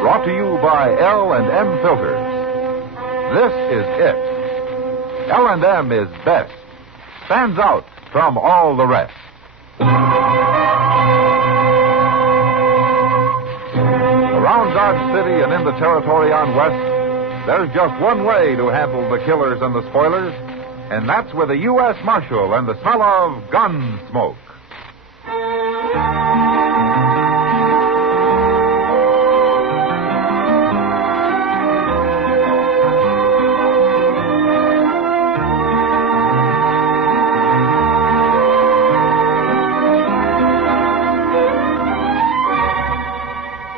Brought to you by L&M Filters. This is it. L&M is best. Stands out from all the rest. Around Dodge City and in the territory on West, there's just one way to handle the killers and the spoilers, and that's with a U.S. Marshal and the smell of Gunsmoke.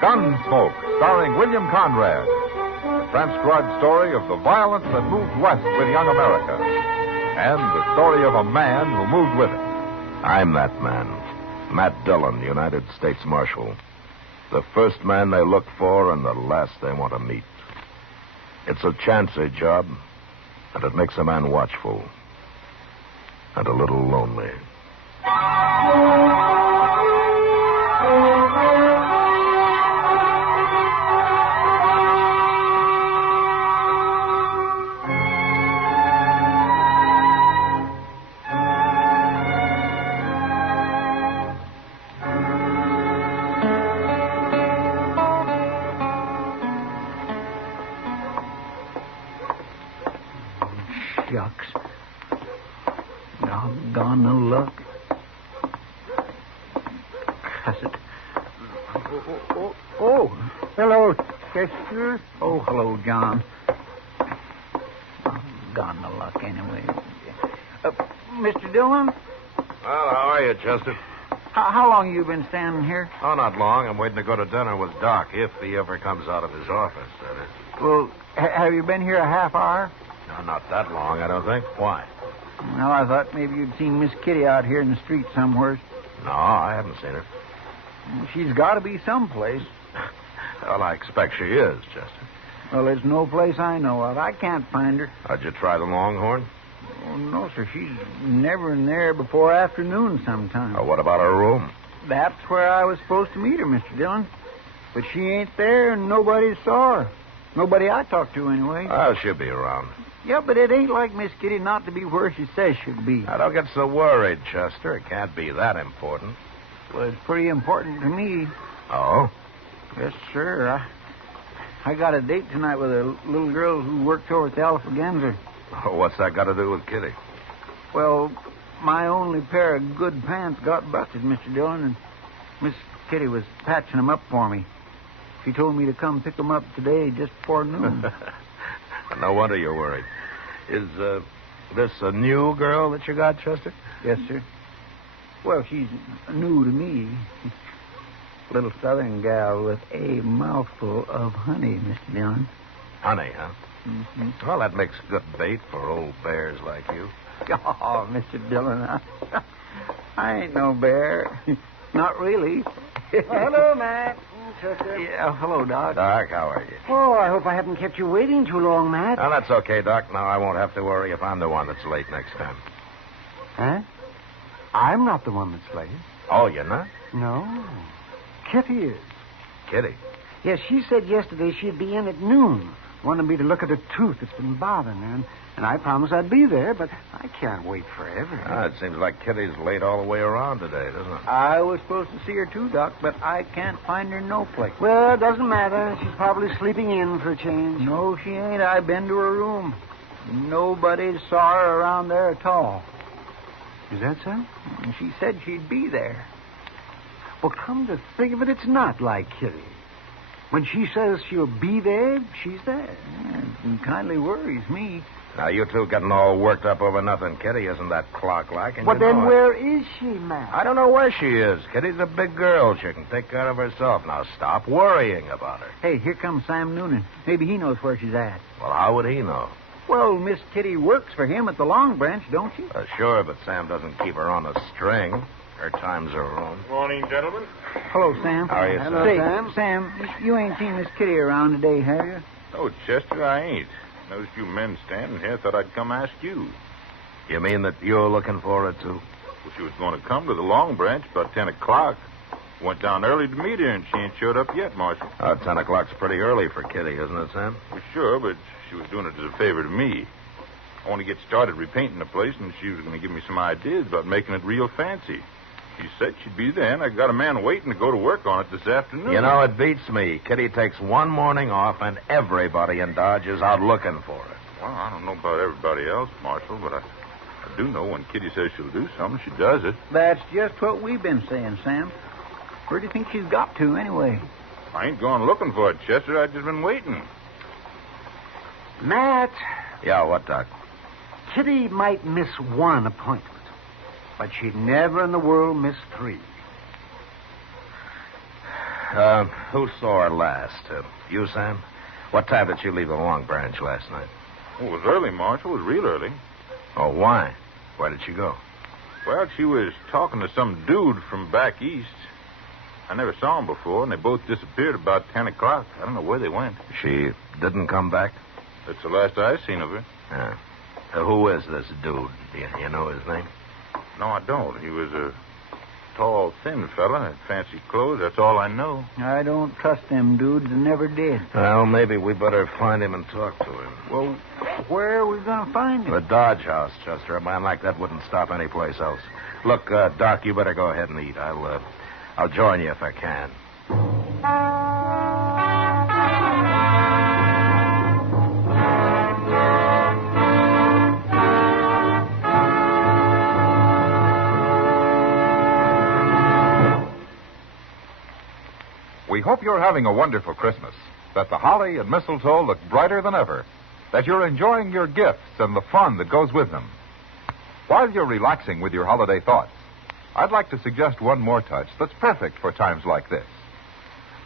Gunsmoke, starring William Conrad. The transcribed story of the violence that moved west with young America. And the story of a man who moved with it. I'm that man. Matt Dillon, United States Marshal. The first man they look for and the last they want to meet. It's a chancy job, and it makes a man watchful. And a little lonely. Shucks. Doggone the luck. Cuss it. Oh, hello, Chester. Oh, hello, John. Doggone the luck, anyway. Mr. Dillon? Well, how are you, Chester? How long you been standing here? Oh, not long. I'm waiting to go to dinner with Doc, if he ever comes out of his office, that is. Well, have you been here a half hour? No, not that long, I don't think. Why? Well, I thought maybe you'd seen Miss Kitty out here in the street somewhere. No, I haven't seen her. She's got to be someplace. Well, I expect she is, Chester. Well, there's no place I know of. I can't find her. How'd you try the Longhorn? Oh, no, sir. She's never in there before afternoon sometime. Oh, what about her room? That's where I was supposed to meet her, Mr. Dillon. But she ain't there, and nobody saw her. Nobody I talked to, anyway. Oh, she'll be around. Yeah, but it ain't like Miss Kitty not to be where she says she'd be. Now, don't get so worried, Chester. It can't be that important. Well, it's pretty important to me. Oh? Yes, sir. I got a date tonight with a little girl who works over at the Alphagenzer. Oh, what's that got to do with Kitty? Well, my only pair of good pants got busted, Mr. Dillon, and Miss Kitty was patching them up for me. She told me to come pick them up today just before noon. No wonder you're worried. Is this a new girl that you got, Chester? Yes, sir. Well, she's new to me. Little southern gal with a mouthful of honey, Mr. Dillon. Honey, huh? Mm-hmm. Well, that makes good bait for old bears like you. Oh, Mr. Dillon, I ain't no bear. Not really. Hello, Matt. Chester. Yeah, hello, Doc. Doc, how are you? Oh, I hope I haven't kept you waiting too long, Matt. Oh, that's okay, Doc. Now I won't have to worry if I'm the one that's late next time. Huh? I'm not the one that's late. Oh, you're not? No. Kitty is. Kitty? Yes, she said yesterday she'd be in at noon. Wanted me to look at a tooth that's been bothering her, and I promised I'd be there, but I can't wait forever. It seems like Kitty's late all the way around today, doesn't it? I was supposed to see her too, Doc, but I can't find her no place. Well, it doesn't matter. She's probably sleeping in for a change. No, she ain't. I've been to her room. Nobody saw her around there at all. Is that so? And she said she'd be there. Well, come to think of it, it's not like Kitty. When she says she'll be there, she's there. Yeah, it kindly worries me. Now, you two getting all worked up over nothing. Kitty isn't that clock-like, and Well, you know then it. where is she, Matt? I don't know where she is. Kitty's a big girl. She can take care of herself. Now, stop worrying about her. Hey, here comes Sam Noonan. Maybe he knows where she's at. Well, how would he know? Well, Miss Kitty works for him at the Long Branch, don't she? Sure, but Sam doesn't keep her on a string. Her time's her own. Morning, gentlemen. Hello, Sam. How are you, Hello, Say, Sam. Sam, you ain't seen Miss Kitty around today, have you? Oh, Chester, I ain't. Noticed you men standing here. Thought I'd come ask you. You mean that you're looking for her, too? Well, she was going to come to the Long Branch about 10 o'clock. Went down early to meet her, and she ain't showed up yet, Marshal. 10 o'clock's pretty early for Kitty, isn't it, Sam? Well, sure, but she was doing it as a favor to me. I want to get started repainting the place, and she was going to give me some ideas about making it real fancy. She said she'd be there, and I got a man waiting to go to work on it this afternoon. You know, it beats me. Kitty takes one morning off, and everybody in Dodge is out looking for it. Well, I don't know about everybody else, Marshal, but I do know when Kitty says she'll do something, she does it. That's just what we've been saying, Sam. Where do you think she's got to, anyway? I ain't gone looking for it, Chester. I've just been waiting. Matt, Yeah, what, Doc? Kitty might miss one appointment, but she'd never in the world miss 3. Who saw her last? You, Sam? What time did she leave the Long Branch last night? Oh, it was early, Marshal. It was real early. Oh, why? Where did she go? Well, she was talking to some dude from back east. I never saw him before, and they both disappeared about 10 o'clock. I don't know where they went. She didn't come back? That's the last I seen of her. Yeah. Who is this dude? You know his name? No, I don't. He was a tall, thin fella, had fancy clothes. That's all I know. I don't trust them dudes and never did. Well, maybe we better find him and talk to him. Well, where are we going to find him? The Dodge House, Chester. A man like that wouldn't stop any place else. Look, Doc, you better go ahead and eat. I'll join you if I can. We hope you're having a wonderful Christmas, that the holly and mistletoe look brighter than ever, that you're enjoying your gifts and the fun that goes with them. While you're relaxing with your holiday thoughts, I'd like to suggest one more touch that's perfect for times like this.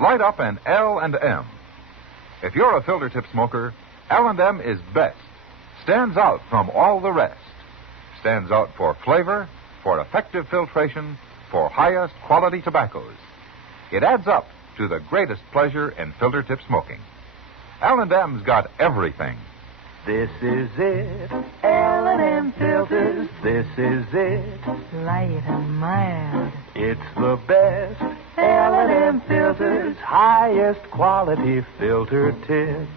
Light up an L&M. If you're a filter tip smoker, L&M is best. Stands out from all the rest. Stands out for flavor, for effective filtration, for highest quality tobaccos. It adds up to the greatest pleasure in filter tip smoking. L&M's got everything. This is it, L&M filters, this is it. Light and mild. It's the best, L&M filters, highest quality filter tip.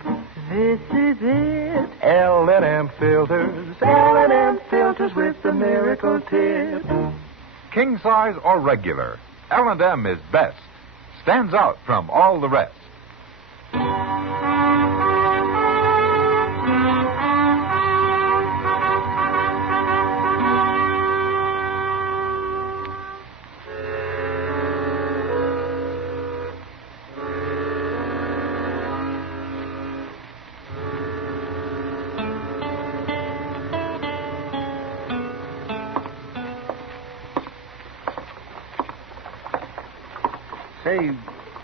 This is it. L&M filters, L&M filters with the miracle tip. King size or regular, L&M is best. Stands out from all the rest. Say,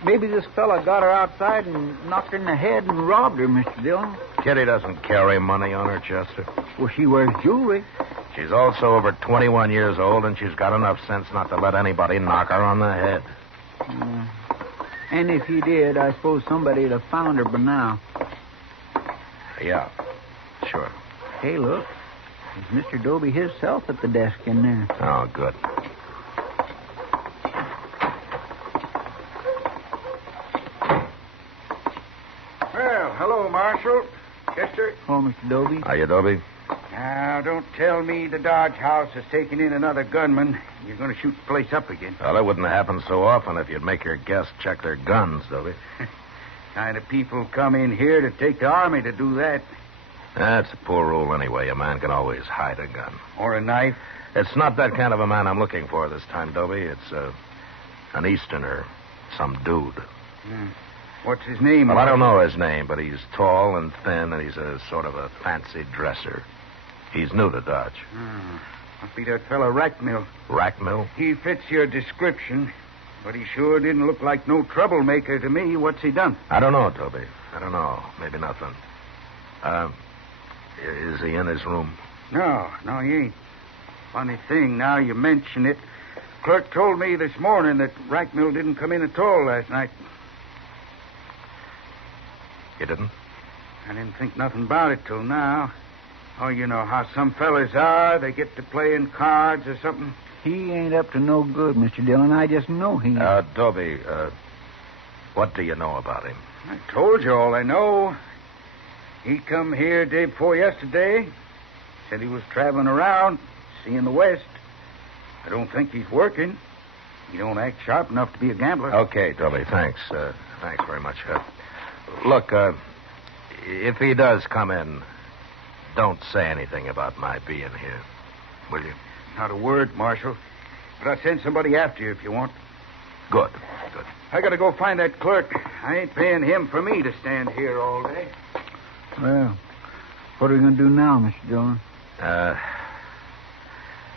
maybe this fella got her outside and knocked her in the head and robbed her, Mr. Dillon. Kitty doesn't carry money on her, Chester. Well, she wears jewelry. She's also over 21 years old, and she's got enough sense not to let anybody knock her on the head. And if he did, I suppose somebody'd have found her by now. Yeah, sure. Hey, look. There's Mr. Dobie himself at the desk in there. Oh, good. Well, hello, Marshal. Chester. Oh, Mr. Dobie. Are you, Dobie? Now, don't tell me the Dodge House has taken in another gunman. You're going to shoot the place up again. Well, it wouldn't happen so often if you'd make your guests check their guns, Dobie. Kind of people come in here to take the army to do that. That's a poor rule anyway. A man can always hide a gun. Or a knife. It's not that kind of a man I'm looking for this time, Dobie. It's an Easterner, some dude. What's his name? Well, I don't know his name, but he's tall and thin, and he's a sort of a fancy dresser. He's new to Dodge. Must be that fellow Rackmill. Rackmill? He fits your description, but he sure didn't look like no troublemaker to me. What's he done? I don't know, Toby. I don't know. Maybe nothing. Is he in his room? No, he ain't. Funny thing, now you mention it. Clerk told me this morning that Rackmill didn't come in at all last night. He didn't? I didn't think nothing about it till now. Oh, you know how some fellas are. They get to playing cards or something. He ain't up to no good, Mr. Dillon. I just know he ain't. Dobie, what do you know about him? I told you all I know. He come here day before yesterday. Said he was traveling around, seeing the West. I don't think he's working. He don't act sharp enough to be a gambler. Okay, Dobie, thanks. Thanks very much. Look, if he does come in, don't say anything about my being here, will you? Not a word, Marshal. But I'll send somebody after you if you want. Good. I gotta go find that clerk. I ain't paying him for me to stand here all day. Well, what are we going to do now, Mr. Dillon?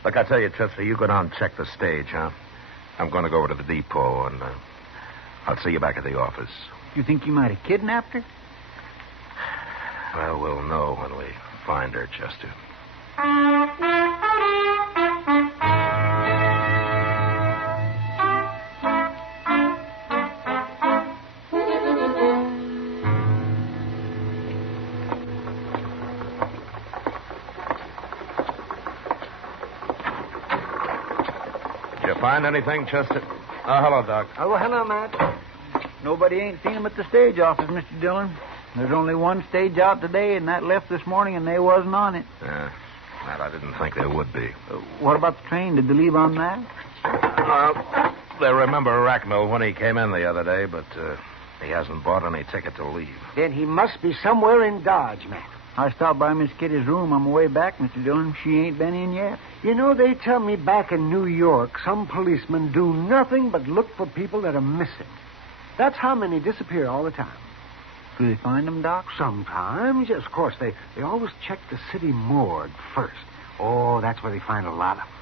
Look, I tell you, Chester, you go down and check the stage, huh? I'm going to go over to the depot, and I'll see you back at the office. You think you might have kidnapped her? Well, we'll know when we find her, Chester. Find anything, Chester? Oh, hello, Doc. Oh, hello, Matt. Nobody ain't seen him at the stage office, Mr. Dillon. There's only one stage out today, and that left this morning, and they wasn't on it. Yeah, Matt, I didn't think there would be. What about the train? Did they leave on that? They remember Rackmill when he came in the other day, but he hasn't bought any ticket to leave. Then he must be somewhere in Dodge, Matt. I stopped by Miss Kitty's room on my way back, Mr. Dillon. She ain't been in yet. You know, they tell me back in New York, some policemen do nothing but look for people that are missing. That's how many disappear all the time. Do they find them, Doc? Sometimes, yes, of course. They always check the city morgue first. Oh, that's where they find a lot of them.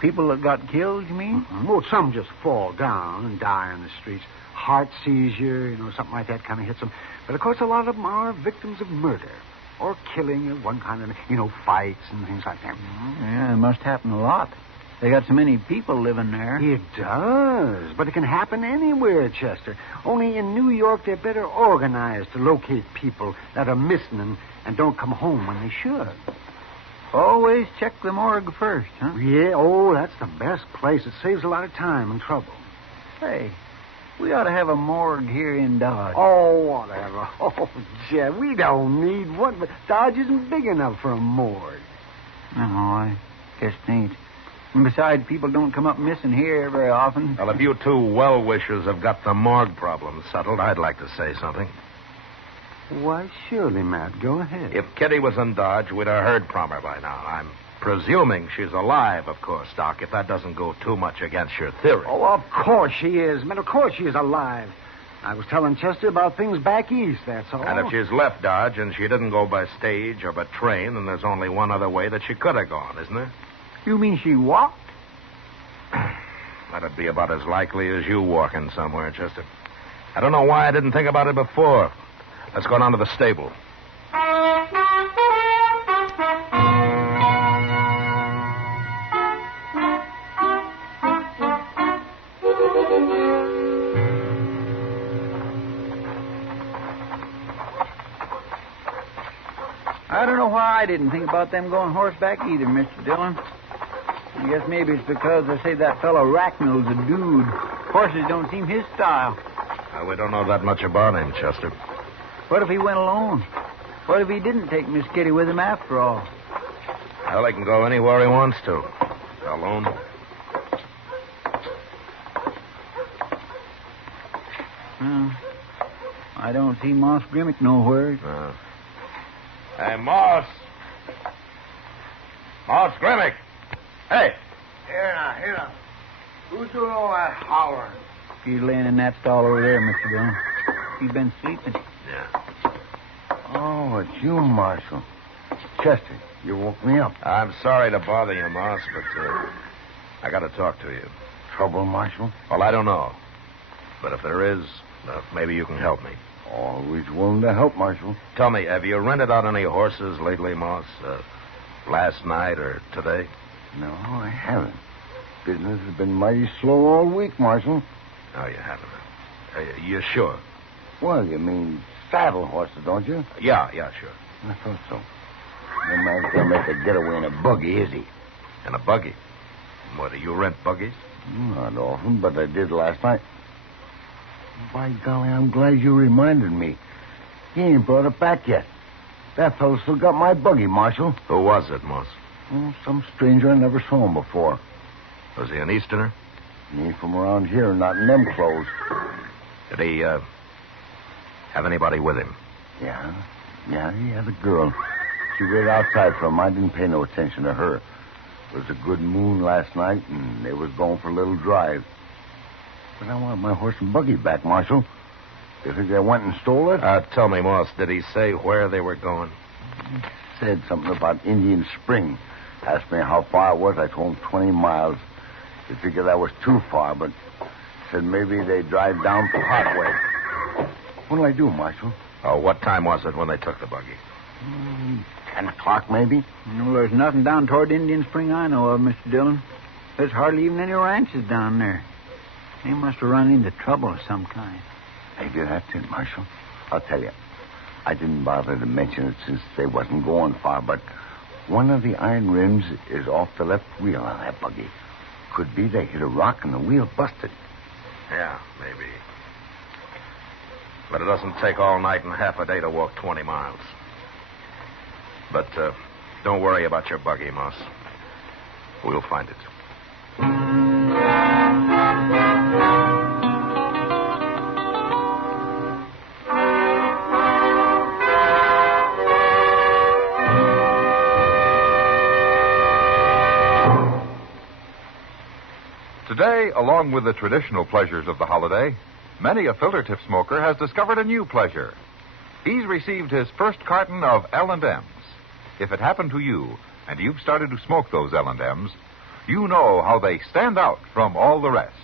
People that got killed, you mean? Mm-hmm. Well, some just fall down and die on the streets. Heart seizure, something like that kind of hits them. But, of course, a lot of them are victims of murder. Or killing of one kind of, fights and things like that. Yeah, it must happen a lot. They got so many people living there. It does. But it can happen anywhere, Chester. Only in New York, they're better organized to locate people that are missing and don't come home when they should. Always check the morgue first, huh? Yeah, oh, that's the best place. It saves a lot of time and trouble. Hey, we ought to have a morgue here in Dodge. Oh, whatever. Oh, Jeff, we don't need one, but Dodge isn't big enough for a morgue. No, I guess it ain't. And besides, people don't come up missing here very often. Well, if you two well-wishers have got the morgue problem settled, I'd like to say something. Why, surely, Matt. Go ahead. If Kitty was in Dodge, we'd have heard from her by now. I'm presuming she's alive, of course, Doc, if that doesn't go too much against your theory. Oh, of course she is. Man, of course she is alive. I was telling Chester about things back east, that's all. And if she's left Dodge and she didn't go by stage or by train, then there's only one other way that she could have gone, isn't there? You mean she walked? That'd be about as likely as you walking somewhere, Chester. I don't know why I didn't think about it before. Let's go down to the stable. I don't know why I didn't think about them going horseback either, Mr. Dillon. I guess maybe it's because they say that fellow Rackmill's a dude. Horses don't seem his style. We don't know that much about him, Chester. What if he went alone? What if he didn't take Miss Kitty with him after all? Well, he can go anywhere he wants to. Alone. I don't see Moss Grimmick nowhere. Hey, Moss. Moss Grimmick. Hey. Here now. Who's doing all that hollering? He's laying in that stall over there, Mr. Dillon. He's been sleeping. Yeah. Oh, it's you, Marshal. Chester, you woke me up. I'm sorry to bother you, Moss, but I got to talk to you. Trouble, Marshal? Well, I don't know. But if there is, maybe you can help me. Always willing to help, Marshal. Tell me, have you rented out any horses lately, Moss? Last night or today? No, I haven't. Business has been mighty slow all week, Marshal. No, you haven't. You sure? Well, you mean saddle horses, don't you? Yeah, sure. I thought so. No man's gonna make a getaway in a buggy, is he? In a buggy? What, do you rent buggies? Not often, but I did last night. By golly, I'm glad you reminded me. He ain't brought it back yet. That fellow still got my buggy, Marshal. Who was it, Moss? Oh, some stranger I never saw him before. Was he an Easterner? He ain't from around here, not in them clothes. Did he, have anybody with him? Yeah, he had a girl. She waited outside for him. I didn't pay no attention to her. It was a good moon last night, and they was going for a little drive. But I want my horse and buggy back, Marshal. You think they went and stole it? Tell me, Moss, did he say where they were going? He said something about Indian Spring. Asked me how far it was. I told him 20 miles. He figured that was too far, but said maybe they'd drive down to Hartway. What'll I do, Marshal? Oh, what time was it when they took the buggy? 10 o'clock, maybe? No, there's nothing down toward Indian Spring I know of, Mr. Dillon. There's hardly even any ranches down there. They must have run into trouble of some kind. Maybe that's it, Marshal. I'll tell you. I didn't bother to mention it since they wasn't going far, but one of the iron rims is off the left wheel on that buggy. Could be they hit a rock and the wheel busted. Yeah, maybe. But it doesn't take all night and half a day to walk 20 miles. But don't worry about your buggy, Moss. We'll find it. Today, along with the traditional pleasures of the holiday, many a filter tip smoker has discovered a new pleasure. He's received his first carton of L&M's. If it happened to you, and you've started to smoke those L&M's, you know how they stand out from all the rest.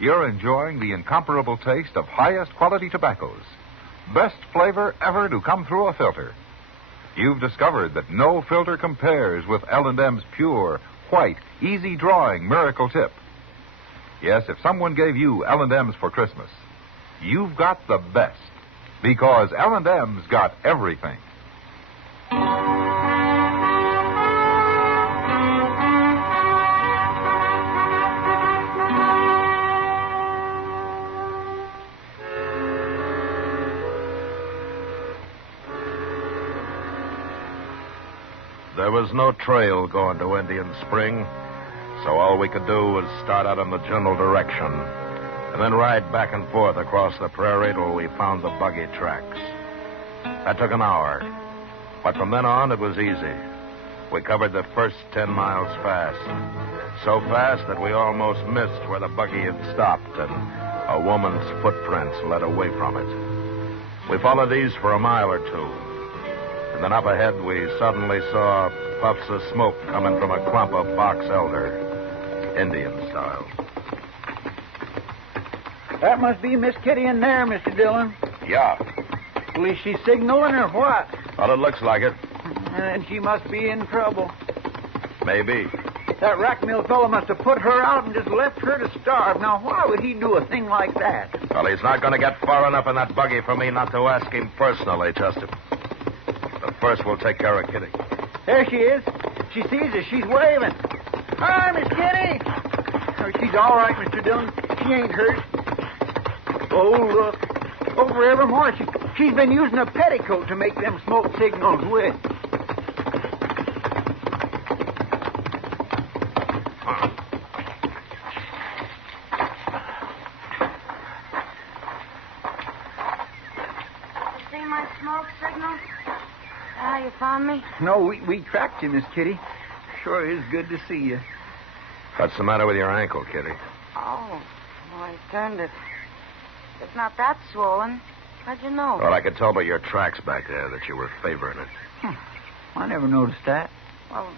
You're enjoying the incomparable taste of highest quality tobaccos. Best flavor ever to come through a filter. You've discovered that no filter compares with L&M's pure, white, easy-drawing miracle tip. Yes, if someone gave you L&M's for Christmas, you've got the best, because L&M's got everything. There was no trail going to Indian Spring, so all we could do was start out in the general direction and then ride back and forth across the prairie till we found the buggy tracks. That took an hour, but from then on it was easy. We covered the first 10 miles fast, so fast that we almost missed where the buggy had stopped and a woman's footprints led away from it. We followed these for a mile or two. And then up ahead, we suddenly saw puffs of smoke coming from a clump of box elder, Indian style. That must be Miss Kitty in there, Mr. Dillon. Yeah. Well, is she signaling or what? Well, it looks like it. And she must be in trouble. Maybe. That rack mill fellow must have put her out and just left her to starve. Now, why would he do a thing like that? Well, he's not going to get far enough in that buggy for me not to ask him personally, Chester. But first, we'll take care of Kitty. There she is. She sees us. She's waving. Hi, Miss Kitty. Oh, she's all right, Mr. Dillon. She ain't hurt. Oh, look. Over evermore. She's been using a petticoat to make them smoke signals with. You found me? No, we tracked you, Miss Kitty. Sure is good to see you. What's the matter with your ankle, Kitty? Oh, well, I turned it. It's not that swollen. How'd you know? Well, I could tell by your tracks back there that you were favoring it. I never noticed that. Well,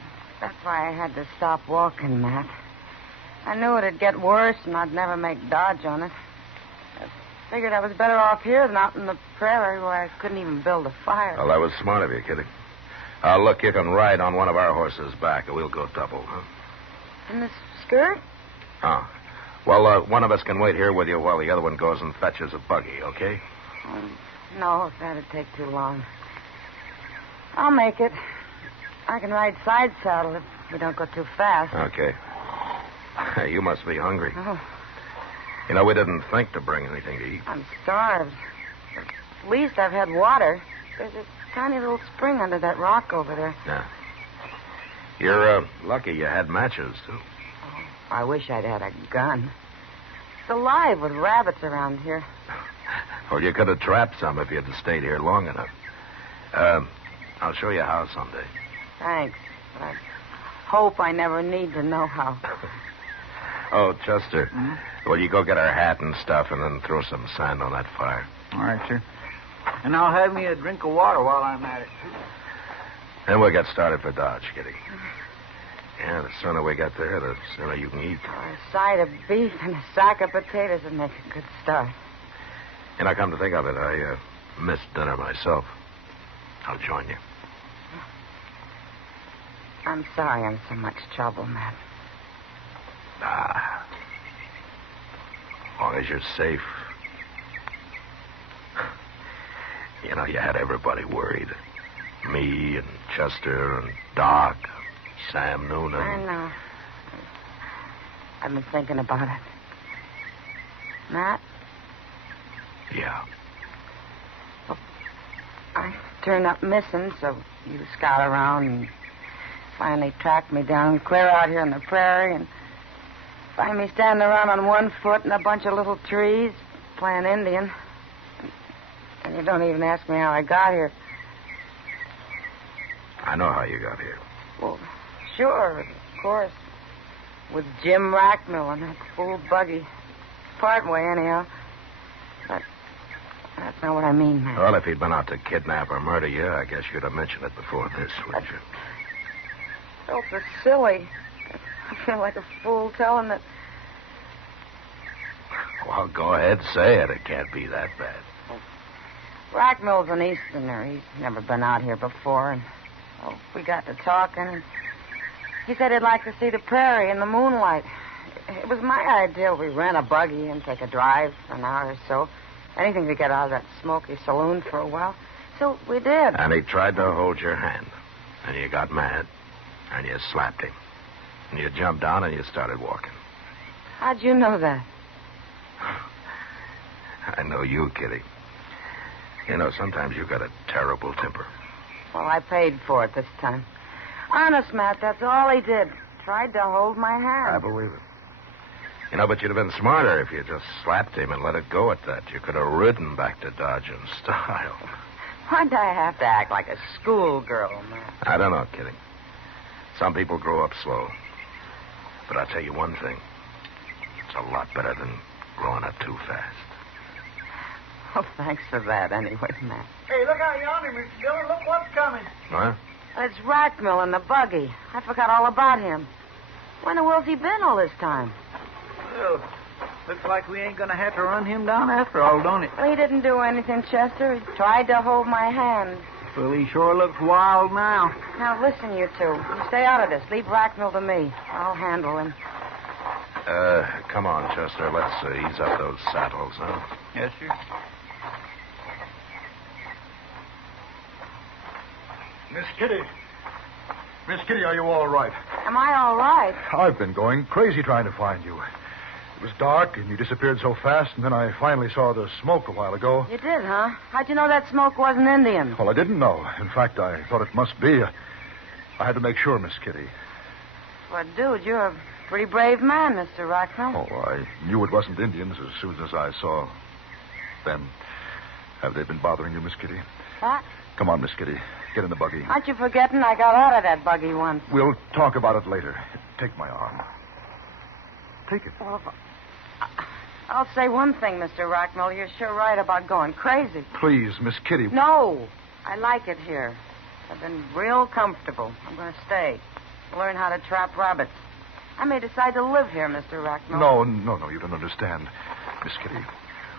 that's why I had to stop walking, Matt. I knew it'd get worse and I'd never make dodge on it. I figured I was better off here than out in the prairie where I couldn't even build a fire. Well, that was smart of you, Kitty. Look, you can ride on one of our horses back, and we'll go double, huh? In this skirt? Oh. Well, one of us can wait here with you while the other one goes and fetches a buggy, okay? No, that'd take too long. I'll make it. I can ride side saddle if we don't go too fast. Okay. You must be hungry. Oh, You know, we didn't think to bring anything to eat. I'm starved. At least I've had water. There's a tiny little spring under that rock over there. Yeah. You're lucky you had matches, too. I wish I'd had a gun. It's alive with rabbits around here. Well, you could have trapped some if you'd stayed here long enough. I'll show you how someday. Thanks. But I hope I never need to know how. Oh, Chester, will you go get our hat and stuff and then throw some sand on that fire? All right, sir. And I'll have me a drink of water while I'm at it. Then we'll get started for Dodge, Kitty. Yeah, the sooner we get there, the sooner you can eat. A side of beef and a sack of potatoes would make a good start. And I come to think of it, I missed dinner myself. I'll join you. I'm sorry I'm so much trouble, Matt. Ah. As long as you're safe. You know, you had everybody worried. Me and Chester and Doc, Sam Noonan. I know. I've been thinking about it. Matt? Yeah. Well, I turned up missing, so you scout around and finally tracked me down clear out here in the prairie and find me standing around on one foot in a bunch of little trees playing Indian. And you don't even ask me how I got here. I know how you got here. Well, sure, of course. With Jim Rackmill and that fool buggy. Part way, anyhow. But that's not what I mean, man. Well, if he'd been out to kidnap or murder you, I guess you'd have mentioned it before this, wouldn't you? I felt so silly. I feel like a fool telling that. Well, go ahead, say it. It can't be that bad. Rackmill's an Easterner. He's never been out here before, and we got to talking, and he said he'd like to see the prairie in the moonlight. It was my idea. We rent a buggy and take a drive for an hour or so. Anything to get out of that smoky saloon for a while. So we did. And he tried to hold your hand. And you got mad. And you slapped him. And you jumped down and you started walking. How'd you know that? I know you, Kitty. You know, sometimes you got a terrible temper. Well, I paid for it this time. Honest, Matt, that's all he did. Tried to hold my hand. I believe it. You know, but you'd have been smarter if you just slapped him and let it go at that. You could have ridden back to Dodge in style. Why'd I have to act like a schoolgirl, Matt? I don't know, Kitty. Some people grow up slow. But I'll tell you one thing. It's a lot better than growing up too fast. Oh, thanks for that anyway, Matt. Hey, look out yonder, Mr. Dillon. Look what's coming. What? It's Rackmill in the buggy. I forgot all about him. Where in the world's he been all this time? Well, looks like we ain't going to have to run him down after all, don't it? Well, he didn't do anything, Chester. He tried to hold my hand. Well, he sure looks wild now. Now, listen, you two. You stay out of this. Leave Rackmill to me. I'll handle him. Come on, Chester. Let's ease up those saddles, huh? Yes, sir. Miss Kitty. Miss Kitty, are you all right? Am I all right? I've been going crazy trying to find you. It was dark, and you disappeared so fast, and then I finally saw the smoke a while ago. You did, huh? How'd you know that smoke wasn't Indian? Well, I didn't know. In fact, I thought it must be. I had to make sure, Miss Kitty. Well, dude, you're a pretty brave man, Mr. Rackmill. Oh, I knew it wasn't Indians as soon as I saw them. Have they been bothering you, Miss Kitty? What? Come on, Miss Kitty. Get in the buggy. Aren't you forgetting I got out of that buggy once? We'll talk about it later. Take my arm. Take it. Well, I'll say one thing, Mr. Rackmill. You're sure right about going crazy. Please, Miss Kitty. No. I like it here. I've been real comfortable. I'm going to stay. Learn how to trap rabbits. I may decide to live here, Mr. Rackmill. No, you don't understand. Miss Kitty,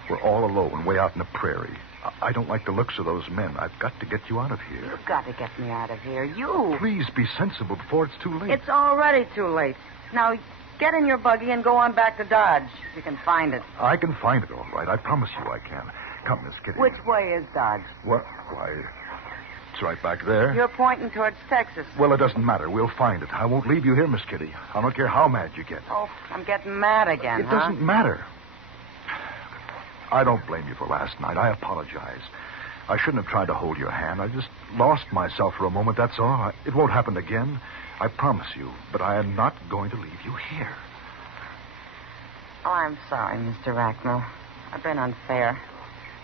we're all alone, way out in the prairie. I don't like the looks of those men. I've got to get you out of here. You've got to get me out of here. You. Please be sensible before it's too late. It's already too late. Now, get in your buggy and go on back to Dodge, if you can find it. I can find it, all right. I promise you I can. Come, Miss Kitty. Which way is Dodge? What? Why, it's right back there. You're pointing towards Texas. Well, it doesn't matter. We'll find it. I won't leave you here, Miss Kitty. I don't care how mad you get. Oh, I'm getting mad again, It doesn't matter. I don't blame you for last night. I apologize. I shouldn't have tried to hold your hand. I just lost myself for a moment, that's all. It won't happen again. I promise you. But I am not going to leave you here. Oh, I'm sorry, Mr. Racknell. I've been unfair.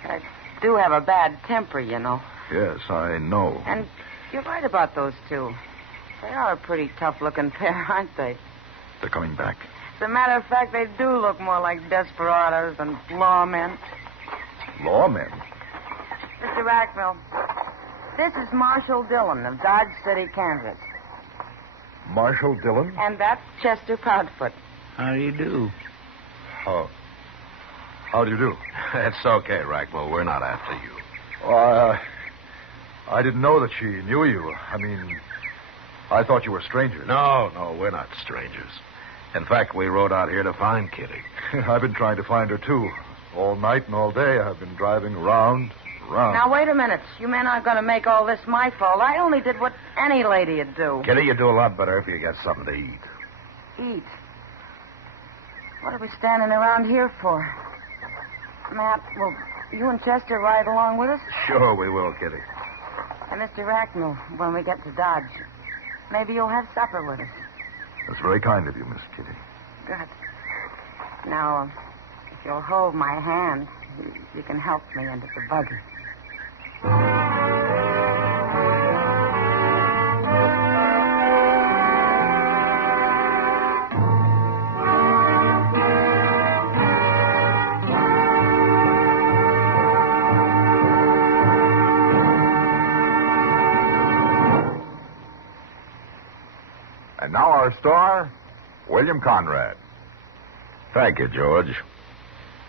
I do have a bad temper, you know. Yes, I know. And you're right about those two. They are a pretty tough-looking pair, aren't they? They're coming back. As a matter of fact, they do look more like desperados than lawmen. Lawmen? Mr. Racknell, this is Marshal Dillon of Dodge City, Kansas. Marshal Dillon? And that's Chester Proudfoot. How do you do? Oh. How do you do? It's okay, Racknell. We're not after you. I didn't know that she knew you. I mean, I thought you were strangers. No, we're not strangers. In fact, we rode out here to find Kitty. I've been trying to find her, too. All night and all day, I've been driving around. Now, wait a minute. You men aren't going to make all this my fault. I only did what any lady'd do. Kitty, you do a lot better if you get something to eat. Eat? What are we standing around here for? Matt, will you and Chester ride along with us? Sure we will, Kitty. And Mr. Racknell, when we get to Dodge, maybe you'll have supper with us. That's very kind of you, Miss Kitty. Good. Now, if you'll hold my hand, you can help me into the buggy. And now our star, William Conrad. Thank you, George.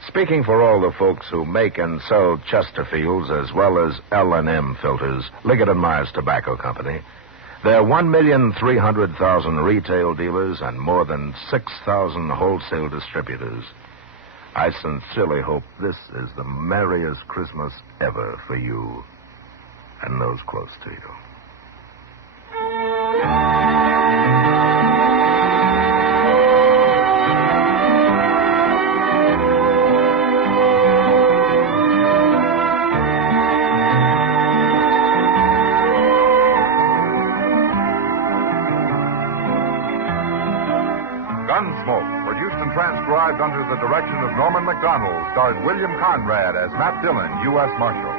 Speaking for all the folks who make and sell Chesterfields as well as L&M filters, Liggett & Myers Tobacco Company, there are 1,300,000 retail dealers and more than 6,000 wholesale distributors. I sincerely hope this is the merriest Christmas ever for you and those close to you. Gunsmoke, produced and transcribed under the direction of Norman Macdonnell, starred William Conrad as Matt Dillon, U.S. Marshal.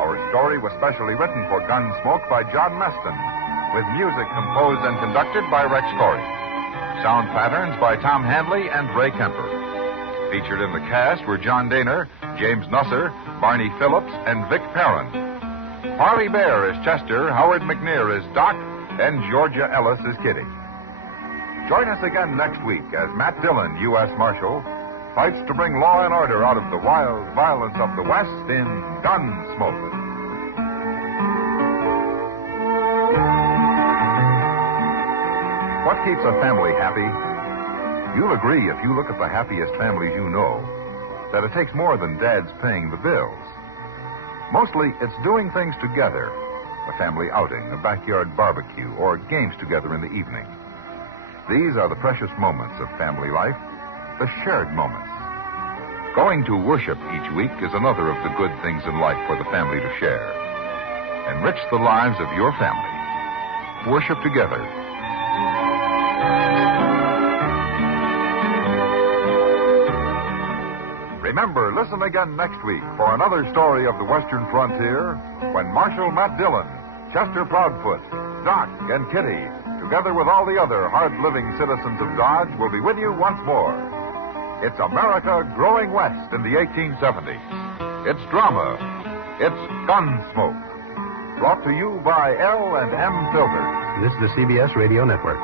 Our story was specially written for Gunsmoke by John Meston, with music composed and conducted by Rex Corey. Sound patterns by Tom Handley and Ray Kemper. Featured in the cast were John Daner, James Nusser, Barney Phillips, and Vic Perrin. Harley Bear is Chester, Howard McNear is Doc, and Georgia Ellis is Kitty. Join us again next week as Matt Dillon, U.S. Marshal, fights to bring law and order out of the wild violence of the West in Gunsmoke. What keeps a family happy? You'll agree if you look at the happiest families you know that it takes more than Dad's paying the bills. Mostly, it's doing things together. A family outing, a backyard barbecue, or games together in the evening. These are the precious moments of family life, the shared moments. Going to worship each week is another of the good things in life for the family to share. Enrich the lives of your family. Worship together. Remember, listen again next week for another story of the Western frontier when Marshal Matt Dillon, Chester Proudfoot, Doc, and Kitty, together with all the other hard-living citizens of Dodge, will be with you once more. It's America growing west in the 1870s. It's drama. It's Gunsmoke. Brought to you by L&M Filters. This is the CBS Radio Network.